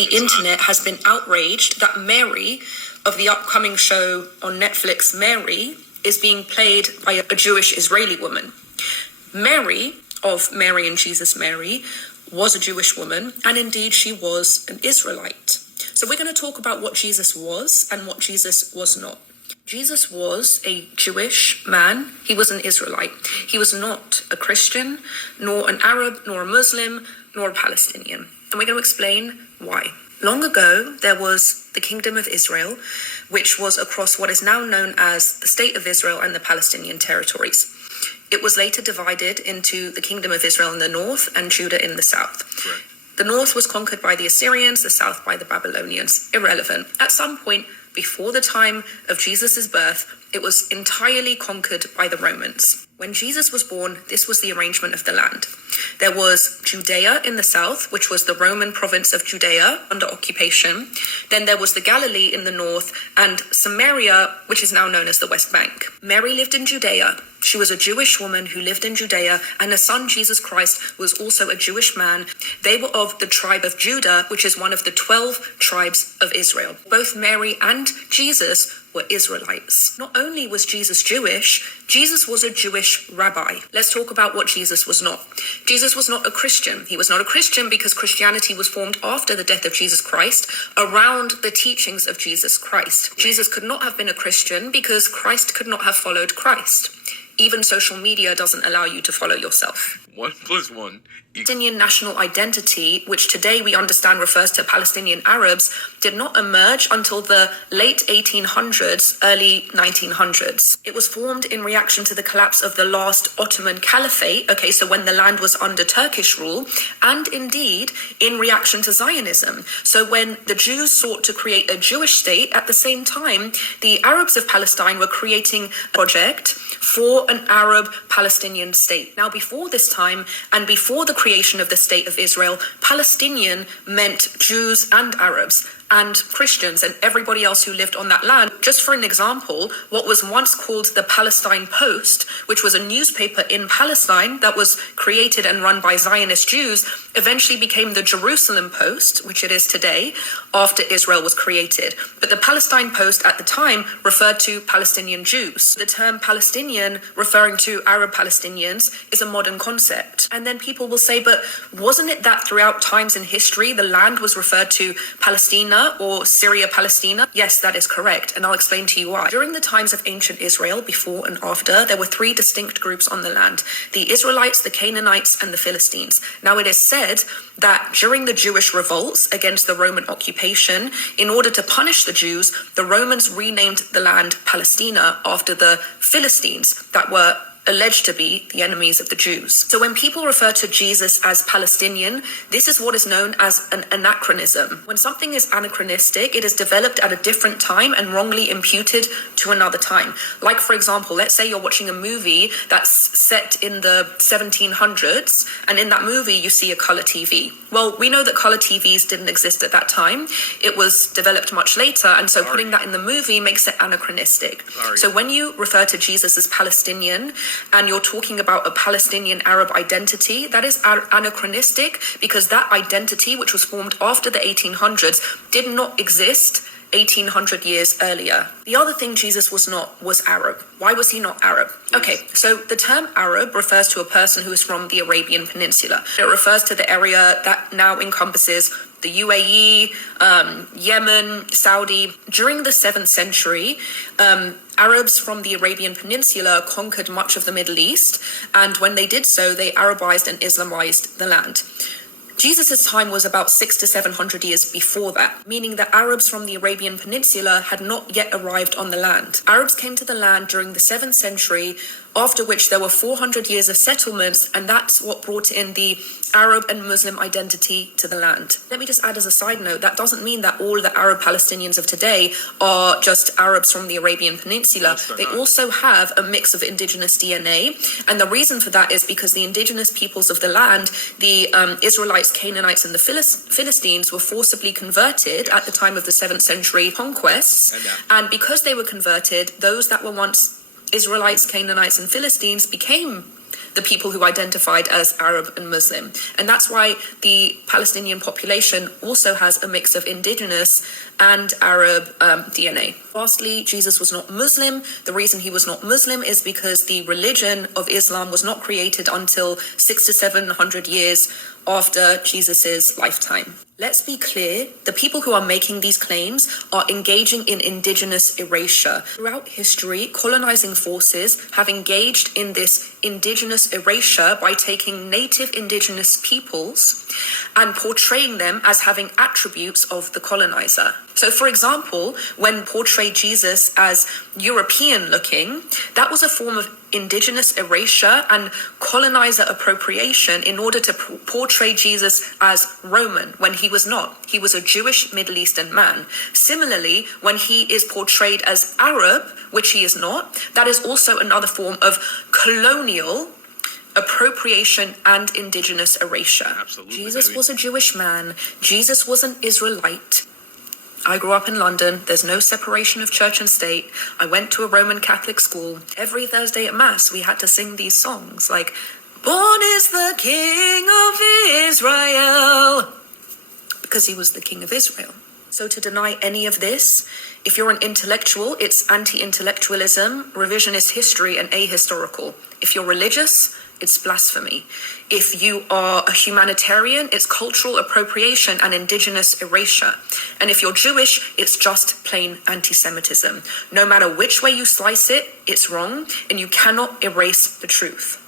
the internet has been outraged that Mary of the upcoming show on Netflix, Mary, is being played by a Jewish Israeli woman. Mary, of Mary and Jesus Mary, was a Jewish woman, and indeed she was an Israelite. So we're going to talk about what Jesus was and what Jesus was not. Jesus was a Jewish man. He was an Israelite. He was not a Christian, nor an Arab, nor a Muslim, nor a Palestinian. And we're going to explain why. Long ago, there was the Kingdom of Israel, which was across what is now known as the State of Israel and the Palestinian territories. It was later divided into the Kingdom of Israel in the north and Judah in the south. Right. The north was conquered by the Assyrians, the south by the Babylonians. Irrelevant. At some point before the time of Jesus' birth, it was entirely conquered by the Romans. When Jesus was born, this was the arrangement of the land. There was Judea in the south, which was the Roman province of Judea under occupation. Then there was the Galilee in the north and Samaria, which is now known as the West Bank. Mary lived in Judea. She was a Jewish woman who lived in Judea, and her son Jesus Christ was also a Jewish man. They were of the tribe of Judah, which is one of the 12 tribes of Israel. Both Mary and Jesus were Israelites. Not only was Jesus Jewish, Jesus was a Jewish rabbi. Let's talk about what Jesus was not. Jesus was not a Christian. He was not a Christian because Christianity was formed after the death of Jesus Christ, around the teachings of Jesus Christ. Jesus could not have been a Christian because Christ could not have followed Christ. Even social media doesn't allow you to follow yourself. 1 + 1 Palestinian national identity, which today we understand refers to Palestinian Arabs, did not emerge until the late 1800s, early 1900s. It was formed in reaction to the collapse of the last Ottoman Caliphate, so when the land was under Turkish rule, and indeed in reaction to Zionism. So when the Jews sought to create a Jewish state, at the same time, the Arabs of Palestine were creating a project for an Arab Palestinian state. Now, before this time, and before the creation of the State of Israel, Palestinian meant Jews and Arabs and Christians and everybody else who lived on that land. Just for an example, what was once called the Palestine Post, which was a newspaper in Palestine that was created and run by Zionist Jews, eventually became the Jerusalem Post, which it is today, after Israel was created. But the Palestine Post at the time referred to Palestinian Jews. The term Palestinian, referring to Arab Palestinians, is a modern concept. And then people will say, but wasn't it that throughout times in history, the land was referred to Palestina or Syria Palestina? Yes, that is correct, and I'll explain to you why. During the times of ancient Israel, before and after, there were 3 distinct groups on the land: the Israelites, the Canaanites, and the Philistines. Now, it is said that during the Jewish revolts against the Roman occupation, in order to punish the Jews, the Romans renamed the land Palestina after the Philistines that were alleged to be the enemies of the Jews. So when people refer to Jesus as Palestinian, this is what is known as an anachronism. When something is anachronistic, it is developed at a different time and wrongly imputed to another time. Like, for example, let's say you're watching a movie that's set in the 1700s, and in that movie you see a color TV. Well, we know that color TVs didn't exist at that time. It was developed much later, and so putting that in the movie makes it anachronistic. So when you refer to Jesus as Palestinian, and you're talking about a Palestinian Arab identity, that is anachronistic because that identity, which was formed after the 1800s, did not exist 1800 years earlier. The other thing Jesus was not was Arab. Why was he not Arab? Okay, so the term Arab refers to a person who is from the Arabian Peninsula. It refers to the area that now encompasses the UAE, Yemen, Saudi. During the 7th century, Arabs from the Arabian Peninsula conquered much of the Middle East, and when they did so, they Arabized and Islamized the land. Jesus' time was about 600 to 700 years before that, meaning that Arabs from the Arabian Peninsula had not yet arrived on the land. Arabs came to the land during the 7th century, after which there were 400 years of settlements, and that's what brought in the Arab and Muslim identity to the land. Let me just add as a side note, that doesn't mean that all the Arab Palestinians of today are just Arabs from the Arabian Peninsula. They also have a mix of indigenous DNA, and the reason for that is because the indigenous peoples of the land, the Israelites, Canaanites, and the Philistines, were forcibly converted at the time of the 7th century conquests, and because they were converted, those that were once Israelites, Canaanites, and Philistines became the the people who identified as Arab and Muslim. And that's why the Palestinian population also has a mix of indigenous and Arab DNA. Lastly, Jesus was not Muslim. The reason he was not Muslim is because the religion of Islam was not created until 600 to 700 years after Jesus's lifetime. Let's be clear, the people who are making these claims are engaging in indigenous erasure. Throughout history, colonizing forces have engaged in this indigenous erasure by taking native indigenous peoples and portraying them as having attributes of the colonizer. So, for example, when portrayed Jesus as European looking, that was a form of indigenous erasure and colonizer appropriation in order to portray Jesus as Roman when he was not. He was a Jewish Middle Eastern man. Similarly, when he is portrayed as Arab, which he is not, that is also another form of colonial appropriation and indigenous erasure. Absolutely, Jesus baby. was a Jewish man. Jesus was an Israelite. I grew up in London. There's no separation of church and state. I went to a Roman Catholic school. Every Thursday at Mass, we had to sing these songs like, "Born is the King of Israel," because he was the King of Israel. So to deny any of this, if you're an intellectual, it's anti-intellectualism, revisionist history, and ahistorical. If you're religious, it's blasphemy. If you are a humanitarian, it's cultural appropriation and indigenous erasure. And if you're Jewish, it's just plain anti-Semitism. No matter which way you slice it, it's wrong, and you cannot erase the truth.